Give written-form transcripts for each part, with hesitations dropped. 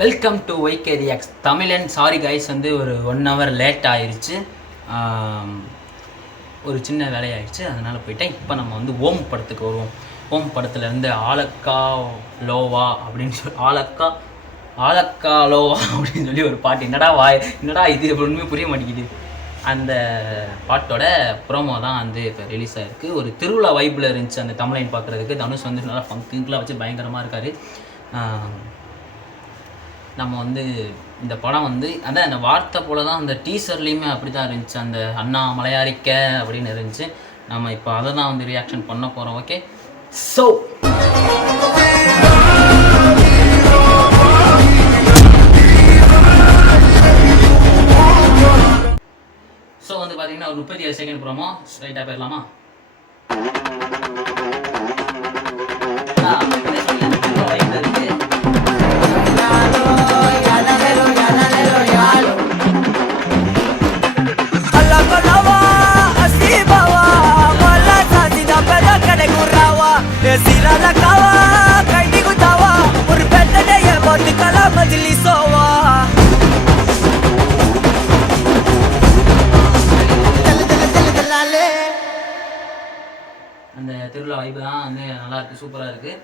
Welcome to YK ரியாக்ஸ் Tamil and sorry guys வந்து ஒரு 1 hour late ஆயிடுச்சு. ஒரு சின்ன வேலையாயிடுச்சு, அதனால் போயிட்டேன். இப்போ நம்ம வந்து ஓம் படத்துக்கு வருவோம். ஓம் படத்துலேருந்து ஆலக்கா லோவா அப்படின்னு சொல்லி ஆலக்கா லோவா அப்படின்னு சொல்லி ஒரு பாட்டு. என்னடா இது ஒன்றுமே புரிய மாட்டேங்குது. அந்த பாட்டோட ப்ரோமோ தான் வந்து இப்போ ரிலீஸ் ஆகிருக்கு. ஒரு திருவிழா வைப்பில் இருந்துச்சு அந்த தமிழைன் பார்க்குறதுக்கு. தனுஷ் வந்து நல்லா ஃபங்க்லாம் வச்சு பயங்கரமாக இருக்கார். நம்ம வந்து இந்த படம் வந்து அதான் அந்த வார்த்தை போல தான் அந்த டீசர்லேயுமே அப்படி தான் இருந்துச்சு. அந்த அண்ணா மலையாளிக்க அப்படின்னு இருந்துச்சு. நம்ம இப்போ அதை தான் வந்து ரியாக்ஷன் பண்ண போகிறோம். ஓகே, ஸோ வந்து பார்த்தீங்கன்னா ஒரு 37 செகண்ட் ப்ரோமோ. ஸ்ட்ரைட்டாக போயிடலாமா? அந்த திருவிழா வைப்பு தான் வந்து நல்லாயிருக்கு, சூப்பராக இருக்குது.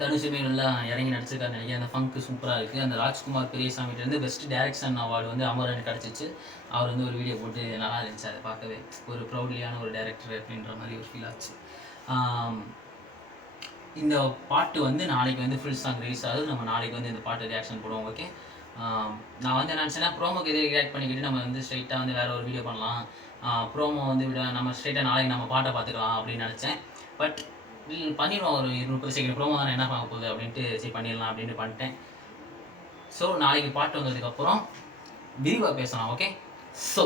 தனுஷுமே நல்லா இறங்கி நடிச்சிருக்காரு நினைக்கிறேன். அந்த ஃபங்க்கு சூப்பராக இருக்குது. அந்த ராஜ்குமார் பெரியசாமிகிட்டேருந்து பெஸ்ட் டைரக்ஷன் அவார்டு வந்து அமரன் கிடச்சிச்சு. அவர் வந்து ஒரு வீடியோ போட்டு நல்லா இருந்துச்சு. அதை பார்க்கவே ஒரு ப்ரௌட்லியான ஒரு டைரக்டர் அப்படின்ற மாதிரி ஒரு ஃபீல் ஆச்சு. இந்த பாட்டு வந்து நாளைக்கு வந்து ஃபுல் சாங் ரிலீஸ் ஆகுது. நம்ம நாளைக்கு வந்து இந்த பாட்டு ரியாக்ஷன் போடுவோம். ஓகே, நான் வந்து நினச்சேன்னா ப்ரோமோக்கு எதிரே ரியாக்ட் பண்ணிக்கிட்டு நம்ம வந்து ஸ்ட்ரைட்டாக வந்து வேறு ஒரு வீடியோ பண்ணலாம். ப்ரோமோ வந்து நம்ம ஸ்ட்ரைட்டாக நாளைக்கு நம்ம பாட்டை பார்த்துக்கலாம் அப்படின்னு நினச்சேன். பட் பண்ணிடுவோம். ஒரு 20 செகண்ட் ப்ரோமோ தானே, என்ன பார்க்க போகுது அப்படின்ட்டு சரி பண்ணிடலாம் அப்படின்ட்டு பண்ணிட்டேன். ஸோ நாளைக்கு பாட்டு வந்ததுக்கப்புறம் விரிவாக பேசலாம். Okay, so